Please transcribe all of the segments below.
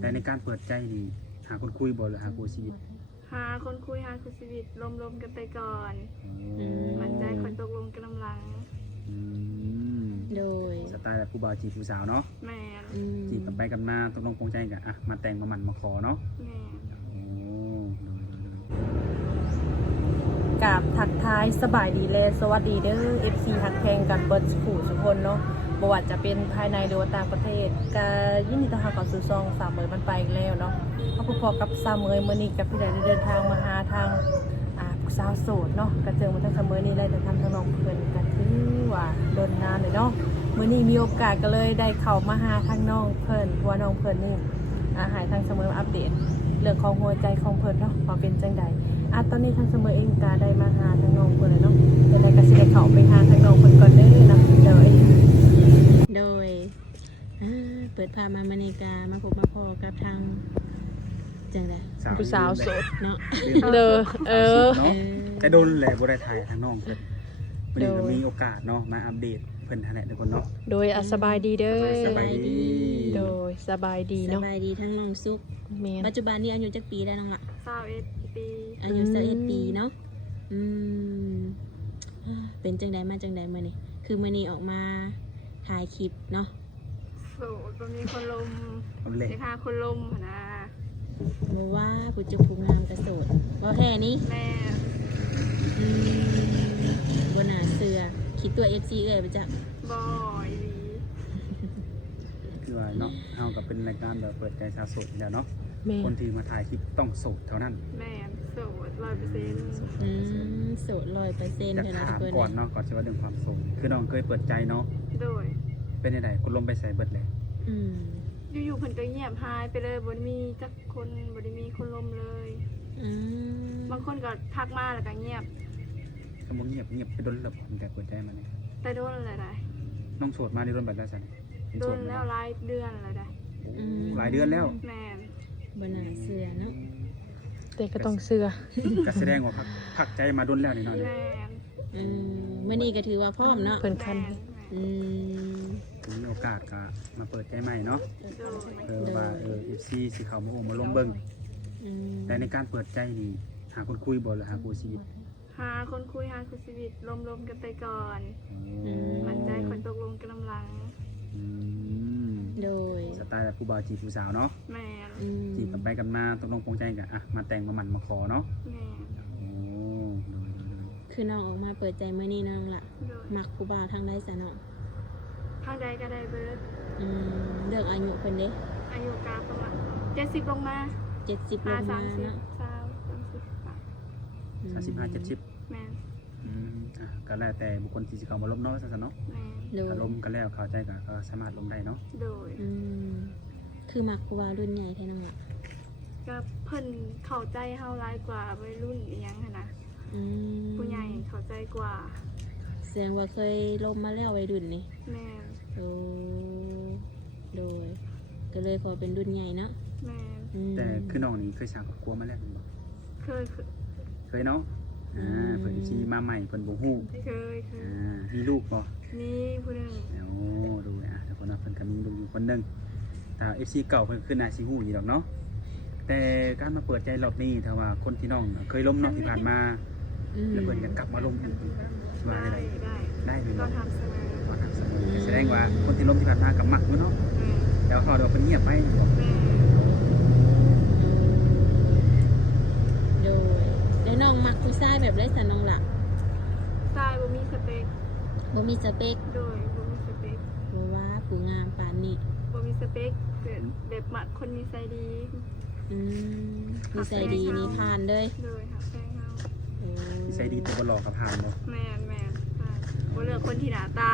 แต่ในการเปิดใจนี่หาคนคุยบ่หรือหาคู่ชีวิตหาคนคุยหาคู่ชีวิตลมๆกันไปก่อนมันใจคนตกลงกันลำลังโดยสไตล์แบบผู้บ่าวจีบผู้สาวเนาะแม่จีบกันไปกันมาตกลงปรงใจกันอ่ะมาแต่งมาหมั่นมาขอเนาะกับทักทายสบายดีเลยสวัสดีเด้อ FC ทักแพงกันเบิร์ดผู้ทุกคนเนาะบ่ว่าจะเป็นภายในหรือว่าต่างประเทศก็ยินดีต้อนรับเข้าสู่ช่องสามเมยมันไปอีกแล้วเนาะพอกับสามเมยมื้อนี้กับพี่ได้เดินทางมาหาทางผู้สาวโสดเนาะกระเจิงมาทางสามเมยนี้ได้แต่ทำทางน้องเพิ่นก็ถือว่าโดนนานเลยเนาะมื้อนี้มีโอกาสก็เลยได้เข้ามาหาทางน้องเพิ่นเพราะว่าน้องเพิ่นนี่หายทางสามเมยอัปเดตเรื่องของหัวใจของเพิ่นเนาะว่าเป็นจังใดตอนนี้ทางเสมอเองก็ได้มาหาทางน้องเพิ่นเลยเนาะเดี๋ยวได้ก็สิได้เข้าไปหาทางน้องเพิ่นก่อนเด้อนะโดยเปิดพามาเมริกามาพบมาพอกับทางจังได๋ผู้สาวโสดเนาะเด้อแต่โดนแหละบ่ได้ถ่ายทางน้องเพิ่นวันนี้ก็มีโอกาสเนาะมาอัปเดตเพิ่นนั่นแหละทุกคนเนาะโดยสบายดีเด้อสบายดีโดยสบายดีเนาะสบายดีทั้งน้องซุกปัจจุบันนี้อายุจักปีแล้วน้องล่ะ21 ปีอายุ21ปีเนาะเป็นจังได๋มาจังได๋มื้อนี้คือมื้อนี้ออกมาถ่ายคลิปเนาะโสดบ่มีคนลมสิหาคนลมนะบ่ว่าผู้จุผู้งามก็โสดบ่แท้นี้แม่บ่น่าเชื่อคิดตัว FC เอ้ยบ่จ๊ะบ่อีหลีคือว่าเนาะเฮาก็เป็นรายการแบบเปิดใจชาวโสดอยู่แล้วเนาะคนที่มาถ่ายคลิปต้องโสดเท่านั้นแม่โสด 100%โสด 100% เท่านั้นก่อนเนาะก่อนจะว่าเรื่องความโสดคือน้องเคยเปิดใจเนาะโดยเป็นจังได๋คนลมไปใส่เบิดแล้วอยู่ๆเพิ่นก็เงียบหายไปเลยบ่ได้มีจักคนบ่ได้มีคนลมเลยบางคนก็ทักมาแล้วก็เงียบก็บ่เงียบไปโดนแล้วผมแต่เปิดใจมานี่แต่โดนอะไรได้น้องโสดมาได้โดนบัดแล้วซั่นโดนแล้วหลายเดือนอะไรได้หลายเดือนแล้วแม่นบ่น่าเชื่อเนาะแต่ก็ต้องเชื่อก็แสดงว่าพักใจมาโดนแล้วนี่เนาะแม่นมื้อนี้ก็ถือว่าพร้อมเนาะเพิ่นคันมีโอกาสก็มาเปิดใจใหม่เนาะว่าFC สิเข้ามาโอ้มาลงเบิ่งแต่ในการเปิดใจนี่หาคนคุยบ่หรือหาคู่ชีวิตหาคนคุยหาคู่ชีวิตลมๆกันไปก่อนมันใจคนตกลงกันลำลังโดยสไตล์แบบผู้บ่าวจีบผู้สาวเนาะแม่จีบกันไปกันมาตกลงปรงใจกันมาแต่งมาหมั่นมาขอเนาะแม่คือน้องออกมาเปิดใจมื้อนี้น้องล่ะมักผู้บ่าวทางใดซะน้องทางใดก็ได้เบิดเลือกอายุเพิ่นเด้อายุกลางประมาณ70ลงมา70ลงมาเนาะ35 70แม่ก็แล้วแต่บุคคลที่สิเข้ามาลมเนาะซั่นเนาะถ้าลมกันแล้วเข้าใจก็สามารถลมได้เนาะโดยคือมักผู้บ่าวรุ่นใหญ่แท้น้องล่ะก็เพิ่นเข้าใจเฮาหลายกว่าวัยรุ่นอีหยังหั่นน่ะผู้ใหญ่เข้าใจกว่าแสดงว่าเคยลมมาแล้ววัยรุ่นนี่แม่โดยก็เลยขอเป็นรุ่นใหญ่เนาะแม่แต่คือน้องนี่เคยสร้างครอบครัวมาแล้วบ่เคยเนาะเพิ่นสิมาใหม่เพิ่นบ่ฮู้เคยมีลูกบ่มีผู้นึงดูแต่คนนั้นเพิ่นก็มีลูกอยู่คนนึงถ้า FC เก่าเพิ่นคือน่าสิฮู้อยู่ดอกเนาะแต่การมาเปิดใจรอบนี้ถ้าว่าคนที่น้องเคยล้มเนาะที่ผ่านมาแล้วเพิ่นก็กลับมาล้มอีกว่าได้เลยก็ทำเสมอแสดงว่าคนที่ล้มที่ผ่านมากับมักอยู่เนาะแล้วเขาเดี๋ยวเพิ่นเงียบไปโดยแล้วน้องมักผู้ชายแบบไรซะน้องล่ะชายบ่มีสเปคบ่มีสเปคโดยบ่มีสเปคบ่ว่าผู้งามปานนี้บ่มีสเปคแบบมักคนนิสัยดีนิสัยดีนี่ผ่านเลยโดยค่ะแฟนเฮานิสัยดีแต่บ่หล่อก็ผ่านบ่แม่นบ่เลือกคนที่หน้าตา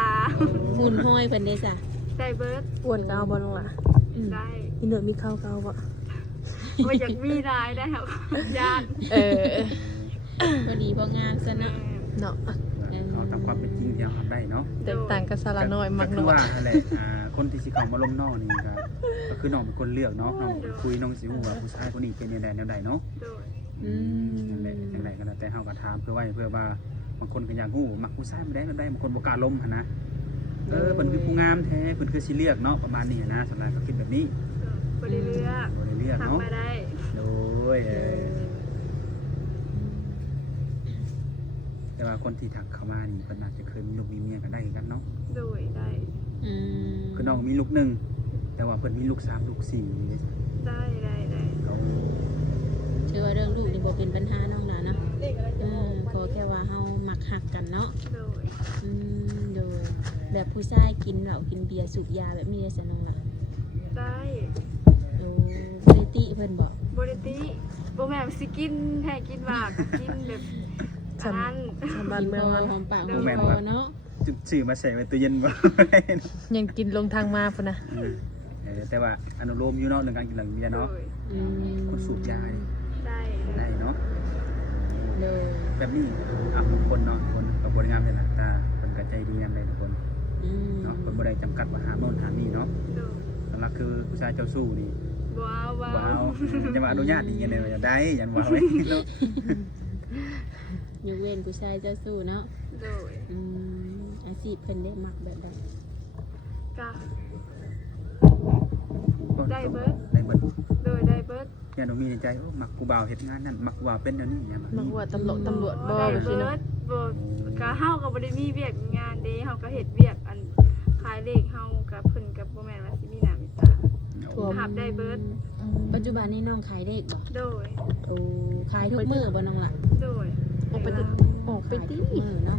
หุ่นห้อยเพิ่นได้จ้ะได้เบิดอ้วนก็เอาบ่ลงล่ะได้มีเนื้อมีข้าวก็เอาบ่บ่อยากมีรายได้ครับญาติพอดีบ่งามซะเนาะเอาตามความเป็นจริงที่เราทำได้เนาะแตกต่างกับสาระน้อยมักน้อยว่านั่นแหละคนที่สิเข้ามาล้มน้องนี่ก็คือน้องเป็นคนเลือกเนาะน้องคุยน้องสิฮู้ว่าผู้ชายคนนี้เป็นแนวใดเนาะนั่นแหละจังได๋ก็แล้วแต่เฮาก็ถามเพื่อว่าบางคนก็อยากฮู้มักผู้ชายบ่ได้บางคนบ่กล้าล้มหั่นนะเพิ่นคือผู้งามแท้เพิ่นคือสิเลือกเนาะประมาณนี้นะสำหรับก็คิดแบบนี้ บ่ได้เลือก บ่ได้เลือก ทัก เนาะ มาได้ โดยแต่ว่าคนที่ทักเข้ามานี่เพิ่นน่าจะเคยมีลูกมีเมียกันได้กันเนาะ โดยได้ คือน้องมีลูกหนึ่งแต่ว่าเพิ่นมีลูก3ลูก4นี่เด้ ได้ได้ เขา เชื่อว่าเรื่องลูกนี่บ่เป็นปัญหาน้องหล่ะเนาะขอแค่ว่าเฮามักหักกันเนาะ โดย โดยแบบผู้ชายกินเหล้ากินเบียร์สูบยาแบบนี้ได้ซะน้องล่ะ ได้ โอ้บ่ได้ติเพิ่นบ่ บ่ได้ติบ่แม่นสิกินให้กินว่าก็กินแบบอันนั้น ชาวบ้านเมืองมัน หอมปากหอมคอเนาะ จุดสื่อมาใส่ไว้ตู้เย็นบ่ ยังกินลงทางมาพุ่นนะ แต่ว่าอนุโลมอยู่เนาะเรื่องการกินเหล้ากินเบียร์ โด เนาะ ย คนสูบยานี่ ได้ ได้เนาะ โดย แบบนี้ทุกคนเนาะคนกับบริงามเลยนะตาคนกระใจดีงามเลยทุกคนเนาะคนบ่ได้จำกัดว่าหาโน่นหานี่เนาะ โดย สำหรับคือผู้ชายเจ้าสู้นี่ ว้าวว้า ว้าว วจะมาอนุญาตอีกยังไงว่าจะได้ยันว้าวไว้เนาะ ยกเว้นผู้ชายเจ้าสู้เนาะ โดย อาชีพเพิ่นได้มักแบบใด กะ ได้เบิด ได้เบิด โดยได้เบิด ยันต้องมีในใจโอ้มักกูบ่าวเฮ็ดงานนั่นมักกูบ่าวเป็นแนวนี้เนี่ย มักว่าตำรวจบ่ ได้ สิ เบิ เนาะ ดบ่กะเฮาก็บ่ได้มีเวียกงานเด้เฮาก็เฮ็ดเวียกอันขายเลขเฮากับเพิ่นกับบ่แม่นว่าสิมีหน้ามีตา หับได้เบิด ปัจจุบันนี้น้องขายเลขบ่ โดย โอ้ขายทุกมื้อบ่น้องล่ะ โดย ออกไปติออกไปติ ขายทุกมื้อเนาะ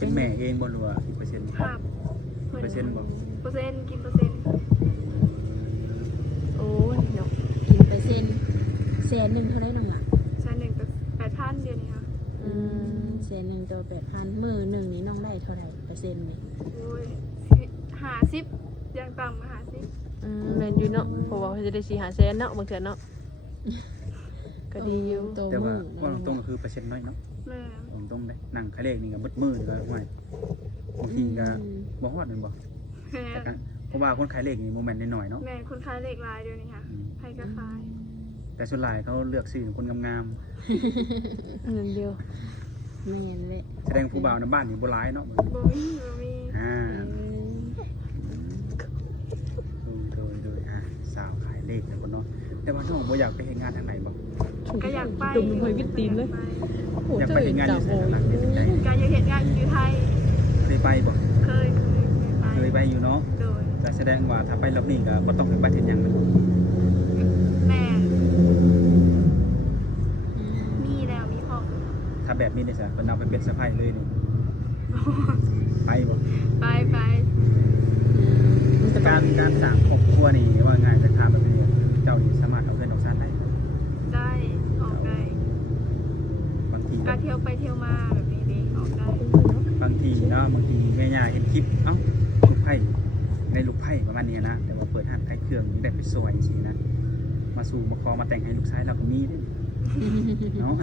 เป็นแม่เองบ่รู้ว่ากี่เปอร์เซ็นต์ ครับ เปอร์เซ็นต์บ่ เปอร์เซ็นต์กินเปอร์เซ็นต์ โอ้ยเนาะ กินเปอร์เซ็นต์แสนหนึงเท่าไดน้องล่ะ ชั้น1ก็8,000เดือนนี้ค่ะ แสนหนึงต่อ 8,000มื้อหนึงนี่น้องได้เท่าไหร่เปอร์เซ็นต์นี่ โอ้ย50อย่างต่ำก็50 แม่นอยู่เนาะเพราะว่าเขาจะได้4-5แสนเนาะบางเทื่อเนาะก็ดีอยู่ ตัว แต่ว่า มื้อ ว่าตรงๆก็คือเปอร์เซ็นต์น้อยเนาะ แม่ ตรงๆได้นั่งคาเลขนี่ก็เบิดมือนี่ก็ห่วยบางทีก็บ่ฮอดแม่นบ่ แม่ แต่ก็เพราะว่าคนขายเลขนี่บ่แม่นน้อยๆเนาะ แม่คนขายเลขลายเดียวนี้ค่ะใครก็ขาย แต่ส่วนหลายเขาเลือกซื้อคนงาม เงินเดียว แม่นแหละ ๆแสดงผู้บ่าวในบ้านนี่บ่หลายเนาะ บ่มี อ่าโดยสาวขายเลขแต่คนเนาะแต่ว่าน้องบ่อยากไปเฮ็ดงานทางไหนบ่ ก็อยากไป จุ่มเคยวิตตีนเลยโอ้โห อยาก เจ ไป อ เฮ็ดงานอยู่ไส โอ้ หลักเป็นจังได๋ ก็อยากเห็นงานอยู่ไทย เคยไปบ่ เคยไป เคยไปอยู่เนาะ โดย แต่แสดงว่าถ้าไปรอบนี้ก็บ่ต้องไปเฮ็ดหยังเลย แม่มีแล้วมีพ่อ ถ้าแบบนี้ได้ซะเพิ่นเอาไปเป็นสะใภ้เลยนี่ไปบ่ ไป การสร้างครอบครัวนี่ว่าง่ายแต่ถามแบบนี้เจ้านี่สามารถเอาเงินออกซ่านได้ ได้ออกได้ บางที ก็เที่ยวไปเที่ยวมาแบบนี้ดีออกได้ บางทีเนาะบางทีแม่ย่าเห็นคลิปเอ้าลูกไผ่ในลูกไผ่ประมาณนี้นะแต่ว่าเปิดห้างขายเครื่องได้ไปซอยสินะมาสู่มาขอมาแต่งให้ลูกชายเราก็มีเด้เนาะ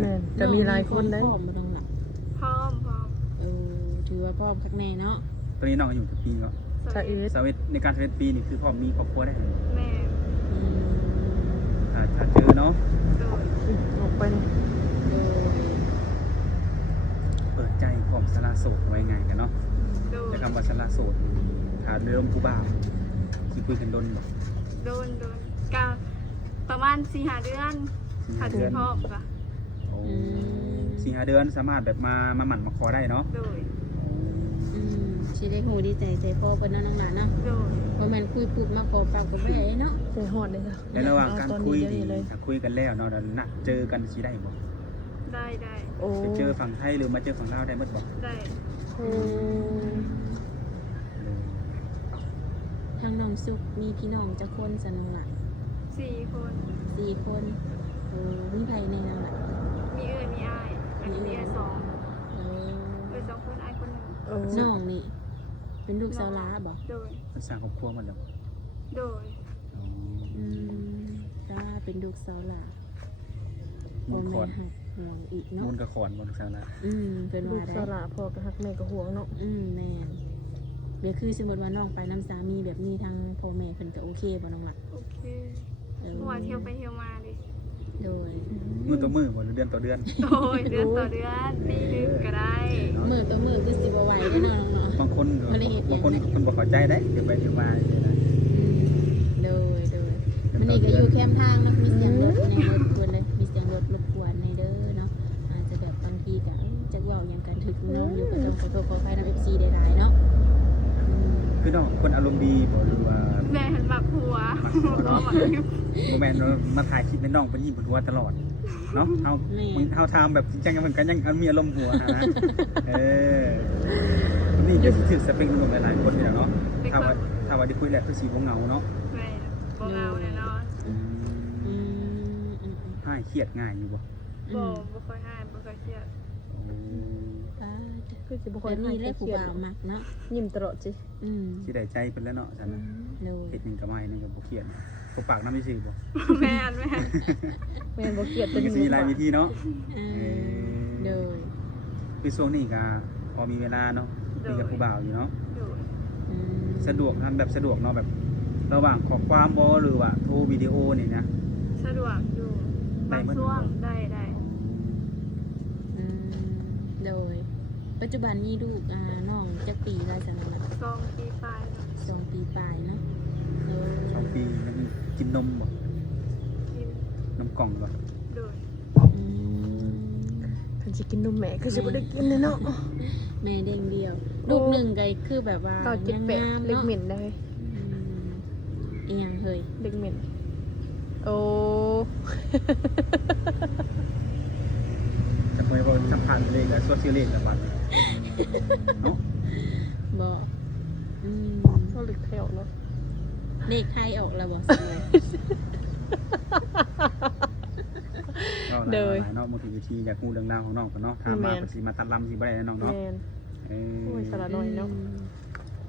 แม่นจะมีหลายคนได้ พร้อมบ่น้องล่ะ พร้อม ถือว่าพร้อมคักแน่เนาะ ตอนนี้น้องอายุกี่ปีก็ สะอืด สาวเวทในการสาวเวทปีนี่คือพร้อมมีครอบครัวได้ แม่ ถ้าเจอเนาะ โดย ออกไปนี่ เปิดใจพร้อมสละโสดไว้ไงกันเนาะ โดย แต่คำว่าสละโสดถ้าเริ่มผู้บ่าวสิคุยกันดนบ่ โดนก็ประมาณ4-5เดือนถ้าถึงพร้อมก็ โอ้4-5 เดือนสามารถแบบมาหมั่นมาขอได้เนาะ โดย สิได้ฮู้ดีใจพ่อเพิ่นเนาะน้องหลานเนาะ โดย บ่แม่นคุยปุ๊บมาขอปากก็บ่ได้เนาะ ใจฮอดเลยจ้ะ ในระหว่างการคุย เอตอน ดี นี้เลย ถ้าคุยกันแล้วเนาะเดี๋ยวนัดเจอกันสิได้บ่ ได้ โอ้ ไปเจอฝั่งไทยหรือมาเจอฝั่งลาวได้หมดบ่ ได้ โอ้ ทางน้องสุกมีพี่น้องจักคนซะน้องหลาน 4 คน 4คนมีไผในน้องหลาน มีมีอ้ายแล้วก็มีอ้าย2 เออ 2คนอ้ายคนหนึง โอ้ น้องนี่ เป็นลูกสาวหลาบ่ โดย มันสร้างครอบครัวหมดแล้ว โดย ตาเป็นลูกสาวหลา มูลคอน หักห่วงอีกเนาะ มูลกระขอนบ่ลูกสาวละ เพิ่น ลู ว่าก ได้ สละพ่อก็ฮักแม่ก็ห่วงเนาะ แม่นเดี๋ยวคือสมมติว่าน้องไปน้ำสามีแบบนี้ทางพ่อแม่เพิ่นก็โอเคบ่น้องหล่ะ โอเคเมื่อวานเที่ยวไปเที่ยวมาดิ โดย มือต่อมือบ่หรือเดือนต่อเดือน โดยเดือนต่อเดือนปีหนึงก็ได้ มือต่อมือคือสิบ่ไหวแน่นอนเนาะ บางคนก็ บ่ได้เฮ็ดหยัง บางคนคนบ่เข้าใจได้เดี๋ยวไปเดี๋ยวมาอย่างนี้นะ โดย ก็อยู่แคมป์ทางเนาะมีเสียงรถในรถควรเลยมีเสียงรถรบกวนในเด้อเนาะอาจจะแบบบางทีก็จักเว้าหยังกันถึกเนาะอยู่ก็ต้องขอโทษขออภัยนำ FC ได้หลายเนาะ คือน้องคนอารมณ์ดีบ่หรือว่า แม่หันมาผัวบ่มาอยู่ บ่แม่นว่ามาถ่ายคลิปให้น้องเป็นยิ้มบนหัวตลอดเนาะเฮาทำแบบจริงจังกันเหมือนกันยังมีอารมณ์หัวนะนี่ก็สิถือสเปคหนุ่มหลายๆคนนี่แหละเนาะถ้าว่าได้คุยแล้วคือสิบ่เหงาเนาะ แม่บ่เหงาแน่นอน ให้เครียดง่ายอยู่บ่ บ่ค่อยให้บ่ค่อยเครียด คือสิบ่ค่ ค อย น ให้ นี้แหละ เค ผู้ รียด บ่าวมักเนาะ ยิ้มตลอดสิ สิได้ใจเพิ่นแล้วเนาะซั่นน่ะ โดย เฮ็ดหนึงก็ไม่นึงก็บ่เครียดบ่ปากนำซื่อบ่ แม่น แม่นบ่เครียด เป็นก็สิมีหลายวิธีเนาะ โดย คือช่วงนี้ก็พอมีเวลาเนาะมีกับผู้บ่าวอยู่เนาะ โดย สะดวกทำแบบสะดวกเนาะแบบระหว่างข้อความบ่หรือว่าโทรวิดีโอนี่นะ สะดวกอยู่บางช่วงได้ โดยปัจจุบันนี้ลูกน้องจักปีแล้วจังนั้น 2 ปีปลายแล้ว 2 ปีปลายเนาะโดย 2 ปียังกินนมบ่ กิน นมกล่องบ่ โดย คันสิกินนมแม่ก็สิบ่ได้กินเนาะ แม่เด้งเดียว ลูกหนึ่งก็คือแบบว่า ก็จิตแปะเล็กเหม็นได้ เอียงเฮ้ย เล็กเหม็นโอ้ จะไปบ่สัมพันธ์เลยกับโซเชียลเลขกับบัดเนาะ บอก ก็เล็กแถวเนาะ เด็กไทยออกแล้วบอกสิเลย เด้อเนาะบางทีวิธีอยากรู้เรื่องราวของน้องก็เนาะถามมาเพิ่นสิมาตัดลำสิบ่ได้น้องเนาะ แม่นโอ้ยสาระน้อยเนาะ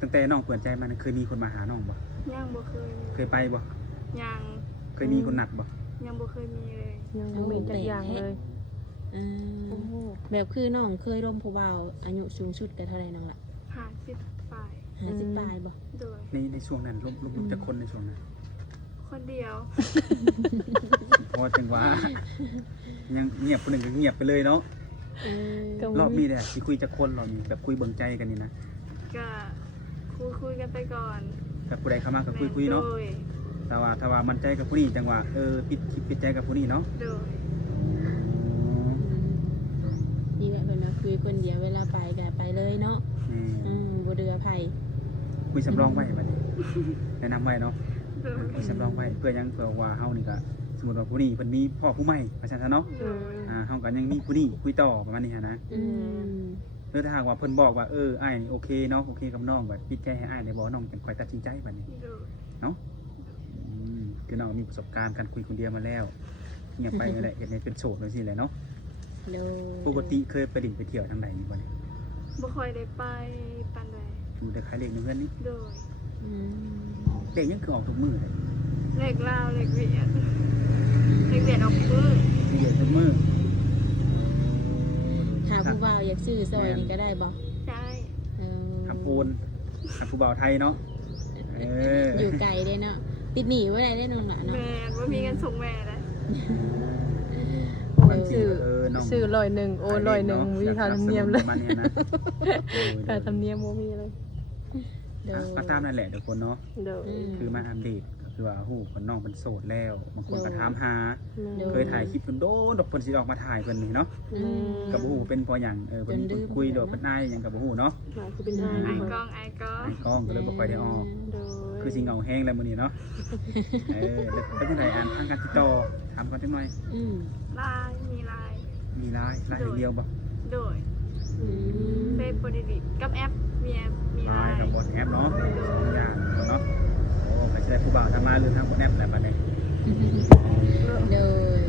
ตั้งแต่น้องเปิดใจมาเคยมีคนมาหาน้องบ่ ยังบ่เคย เคยไปบ่ ยัง เคยมีคนนัดบ่ ยังบ่เคยมีเลย ยังบ่มีจักอย่างเลย โอ้โห แบบคือน้องเคยร่มผู้เบาอายุสูงสุดกันเท่าไรน้องละ 50ปลาย 50ปลายบอก โดย ในช่วงนั้นลุกๆจะคนในช่วงนั้น คนเดียว เพราะจังว่ายังเงียบคนหนึงก็เงียบไปเลยเนาะ ก็ รอบนี้แหละสิคุยจักคนรอบนี้แบบคุยเบิ่งใจกันนี่นะ ก็คุยกันไปก่อน กับผู้ใดเข้ามาก็คุยเนาะ โดย ถ้าว่ามั่นใจกับผู้นี้จังว่าปิดใจกับผู้นี้เนาะ โดย นี่แหละเป็นว่าคุยคนเดียวเวลาไปก็ไปเลยเนาะ นี่ บ่เดือไผ คุยสำรองไว้บัดนี้แนะนำไว้เนาะ โดย คุยสำรองไว้เพื่อยังเผื่อว่าเฮานี่ก็สมมุติว่าผู้นี้เพิ่นมีพ่อผู้ใหม่ว่าซั่นซะเนาะ โดย เฮาก็ยังมีผู้นี้คุยต่อประมาณนี้หันนะ หรือถ้าหากว่าเพิ่นบอกว่าอ้ายนี่โอเคเนาะโอเคกับน้องแบบปิดใจให้อ้ายได้บ่น้องจังค่อยตัดสินใจบัดนี้ โดย เนาะคือน้องมีประสบการณ์การคุยคนเดียวมาแล้วเงียบไปนั่นแหละเฮ็ดให้เป็นโสดจังซี่แหละเนาะ โดย ปกติเคยไปดิ่งไปเที่ยวทางใดนี่บ่เนี่ย บ่ค่อยได้ไปปานใด อยู่แต่ขายเลขในเพื่อนนี่ โดย เลขยังคือออกทุกมื้อเลย เลขลาวเลขเวียดเลขเวียดออกมื้อ มีเยอะทุกมื้อ ถ้าผู้เบาอยากซื้อซอยนี่ก็ได้บ่ ใช่ ทำปูนทำผู้บ่าวไทยเนาะ อยู่ไกลได้เนาะติดหนีไว้ได้น้องหลานเนาะ แม่บ่มีเงินส่งแม่เลย ซื้อ101โอน101มีค่าธรรมเนียมเลย ประมาณนี้นะ ค่าธรรมเนียมบ่มีเลย ก็ตามนั่นแหละทุกคนเนาะ เด้อ คือมาอัปเดตก็คือว่าฮู้คนน้องเป็นโสดแล้วบางคนก็ถามหา โด เคยถ่ายคลิปเพิ่นโดนดอกเพิ่นสิออกมาถ่ายเพิ่นนี่เนาะก็บ่ฮู้เป็นเพราะหยังเพิ่นคุยโดดเพิ่นนายหยังก็บ่ฮู้เนาะ หมายคือเป็นทาง ไอ้กอง ไอ้กล้องก็เลยบ่ค่อยได้ออก โดย คือสิเหงาแห้งแล้วมื้อนี้เนาะแล้วเป็นจังไดอ่านทางการติดต่อถามก่อนจังหน่อย ลายมีลาย มีไลน์เดียวบ่ โดยเฟซโปรดิกับแอปมีแอปมี ไล ลาย น์กับบนแอปเนาะสองอย่างเนาะโอ้ก็สิได้ผู้บ่าวทางมาหรือทางบนแอปแหละบัดนี้ โดย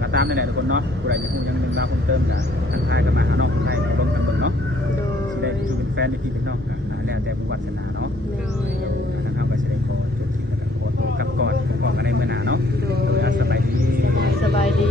ก็ตามนั่นแหละทุกคนเนาะผู้ใดอยากรู้ยังนึงราวเพิ่มเติมก็ทักทายกันมาหาน้องคนไทยลงกันเบิ่งเนาะ โด สิได้ ย อยู่เป็นแฟนในพี่เป็นน้องกันแล้วแต่บุญวาสนาเนาะ แม่ ทางเฮาก็สิได้ขอจบคลิปแล้วก็ขอตัวกลับก่อนขอกันในมื้อหน้าเนาะ โด โดย ย สบายดี สบายดี